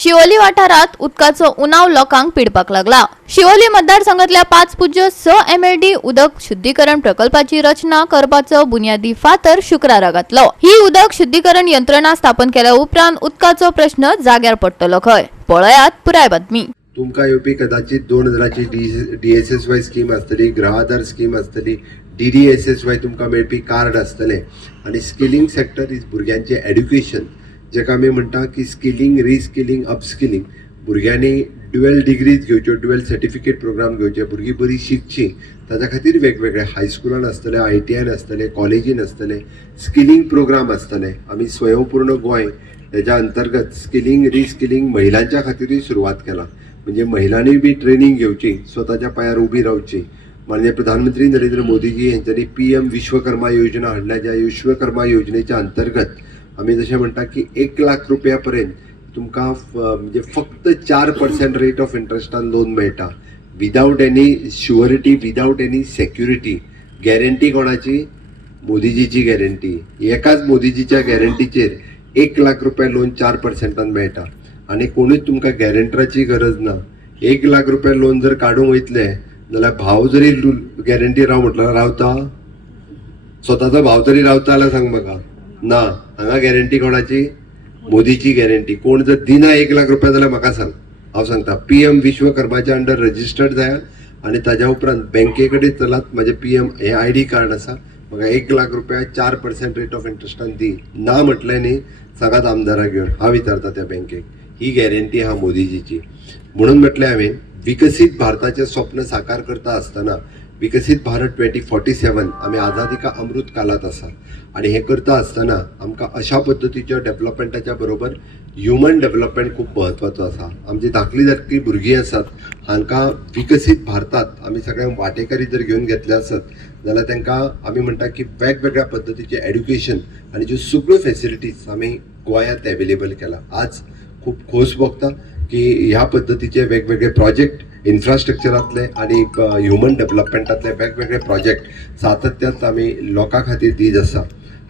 शिवोली वाठारात उदकाचो उणाव लोकांक पिडपाक लागला। शिवोली मतदारसंघातल्या 5 पूज्य 6 MLD उदक शुद्धीकरण प्रकल्पाची रचना करपाचो बुनियादी फातर शुक्रारा घातलो। ही उदक शुद्धीकरण यंत्रणा स्थापन केल्या उपरांत उदकाचो प्रश्न जाग्यार पडटलो खंय। पळयात पुराय बातमी। तुमकां येवपी कदाचित 2000ची DSSY स्कीम आसतली, ग्रहाधार स्कीम आसतली, DDSSY तुमकां मेळपी कार्ड आसतले आनी स्किलिंग सेक्टर इज भुरग्यांचे एड्युकेशन, जेका आमी म्हणटा की स्किलिंग, रिस्किलिंग, अपस्किलिंग। भुरग्यांनी ड्युअल डिग्रीज घेवच्यो, ड्युअल सर्टिफिकेट प्रोग्राम घेवचे, भुरगीं बरी शिकची, ताच्या खातीर वेगवेगळे हायस्कुलान आसतले, ITIन आसतले, कॉलेजीन आसतले, स्किलिंग प्रोग्राम आसतले। आमी स्वयंपूर्ण गोंय हेच्या अंतर्गत स्किलिंग, रिस्किलिंग महिलांच्या खातीरय सुरवात केला, म्हणजे महिलांनी बी ट्रेनिंग घेवची, स्वताच्या पांयार उबी रावची। माननीय प्रधानमंत्री नरेंद्र मोदीजी यांच्यानी PM विश्वकर्मा योजना हाडल्या, ज्या विश्वकर्मा योजनेच्या अंतर्गत आम्ही जसे म्हणता की 1 लाख रुपयापर्यंत तुमकां म्हणजे फक्त 4% रेट ऑफ इंटरेस्टान लोन मेळटा, without any surety, without any security. Guarantee कोणाची? मोदीजीची गॅरंटी। एकाच मोदीजीच्या गॅरंटीचेर 1 लाख रुपया लोन 4%न मेळटा आणि कोणूच तुमकां गॅरंटराची गरज ना। 1 लाख रुपया लोन जर काढूंक वयतले जाल्यार भाव जरी गॅरंटी राव म्हटल्यार रावता, स्वताचो भाव तरी रावता जाल्यार सांग म्हाका। ना, हांगा गॅरंटी कोणाची? मोदीची गॅरंटी। कोण जर दिना 1 लाख रुपया जाल्यार म्हाका सांग, हांव सांगता। PM विश्वकर्माच्या अंडर रजिस्टर्ड जाया आणि ताज्या उपरांत बँके कडेन चलात, म्हाजे PM हे ID कार्ड आसा, म्हाका 1 लाख रुपया 4% रेट ऑफ इंटरेस्टान दी। ना म्हटलें न्ही, सांगात आमदाराक घेवन, हांव विचारता त्या बँकेक। ही गॅरंटी हा मोदीजीची। म्हणून म्हटलें हांवें, विकसीत भारताचें स्वप्न साकार करता आसतना विकसित भारत 2047 आमी आझादी का अमृत कालात आसा आणि हे करता आसतना आमकां अशा पद्धतीच्या डेव्हलपमेंटाच्या बरोबर ह्युमन डेव्हलपमेंट खूप महत्वाचो आसा। आमची धाकली धाकली भुरगीं आसात, हांकां विकसीत भारतात आमी सगळ्यांक वांटेकारी जर घेवन घेतले आसत जाल्यार तांकां आमी म्हणटा की वेगवेगळ्या पद्धतीचे एड्युकेशन आणि ज्यो सगळ्यो फॅसिलिटीज आमी गोंयांत अवेलेबल केला। आज खूप खोस भोगता की ह्या पद्धतीचे वेगवेगळे प्रोजेक्ट इन्फ्रास्ट्रक्चरांतले आणि ह्युमन डेव्हलपमेंटातले वेगवेगळे प्रोजेक्ट सातत्यात आमी लोकां खातीर दीत आसा।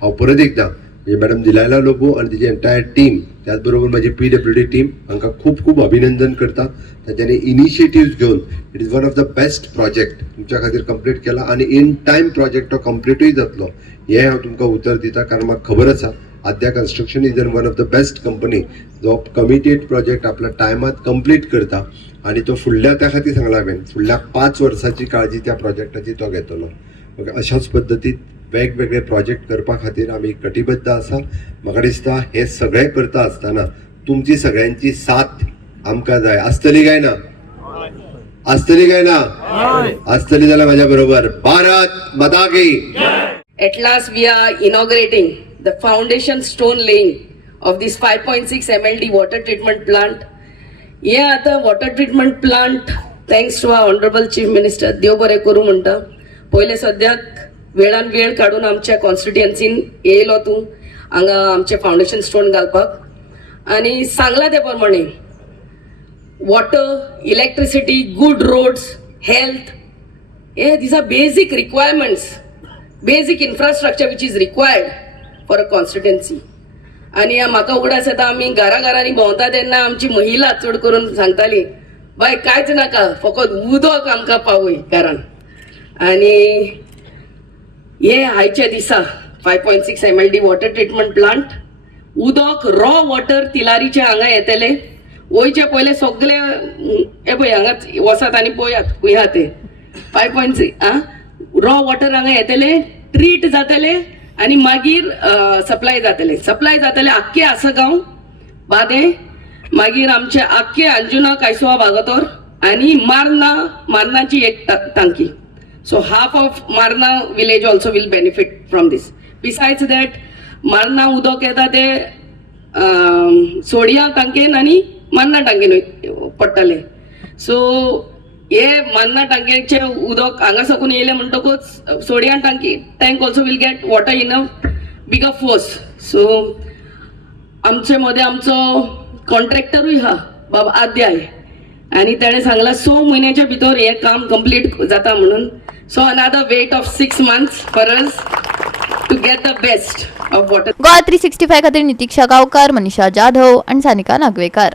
हांव परत एकदां म्हणजे मॅडम दिलायला लोबो आणि तिची एंटायर टीम, त्याच बरोबर माझी PWD टीम हांकां खूप खूप अभिनंदन करता। तांच्यांनी इनिशिएटिव्स घेवन it is one of the best project तुमच्या खातीर कंप्लीट केला आणि इन टायम प्रोजेक्ट तो कंप्लीटूय जातलो हे हांव तुमकां उतर दिता, कारण म्हाका खबर आसा Adya construction is one of the best company जो कमिटेड प्रोजेक्ट आपल्या टायमात कंप्लीट करता आणि तो फुडल्या त्या खातीर सांगला हांवें, फुडल्या 5 वर्सांची काळजी त्या प्रोजेक्टाची तो घेतलो। अशाच पद्दतीन वेगवेगळे प्रोजेक्ट करपा खातीर आमी कटिबद्ध आसा। म्हाका दिसता हे सगळे करता आसतना तुमची सगळ्यांची साथ आमकां जाय। आसतली काय ना? आसतली काय ना? आसतली जाल्यार म्हाज्या बरोबर भारत माता की। At last we are inaugurating the foundation stone laying of this 5.6 MLD water treatment plant. Yeah, आता water treatment plant thanks to our honorable chief minister देव बरें करूं म्हणटा। पहिले सद्याक वेळान वेळ काडून आमच्या कॉन्स्टिट्युएन्सीन येयलो तूं हांगा आमचे फाउंडेशन स्टोन घालपाक आणि सांगला ते प्रमाणे water, electricity, good roads, health, these are basic requirements, basic infrastructure which is required for a constituency. आणि म्हाका उगडास येता, आमी घरांनी भोंवता तेन्ना आमची महिला चड करून सांगताली, बाय कांयच नाका, फकत उदक आमकां पावय घरान। आणि हे आयच्या दिसा 5.6 MLD वॉटर ट्रीटमेंट प्लांट, उदक रॉ वॉटर तिलारीचे हांगा येतले। वयचे पहिले सगळे हे पळय हांगा वसात आनी पळयात खंय ते 5.6 रॉ वॉटर हांगा येतले, ट्रीट जातले आणि मागीर सप्लाय जातले आख्खे आसगांव बादे, मागीर आमचे आख्खे अंजुना कायसोवा भागातोर आणि मारनाची एक टांकी। So half of Marna village also will benefit from this. Besides that, Marna उदक येता ते सोडिया टांकेन आणि मान्ना टांकेन पडटले। सो हे मान्ना टांकेचे उदक हांगा साकून येयले म्हणटकूच सोडिया tank also will get water in a bigger force. So आमचे मध्ये आमचो कॉन्ट्रॅक्टरूय हा बाबा आद्याय आणि त्याने सांगला 6 महिन्याच्या भितर हे काम कंप्लीट जाता म्हणून। So another wait of 6 months for us to get the best of water. Goa 365 खातीर नितीक्षा गांवकार, मनीषा जाधव आणि सानिका नागवेकर।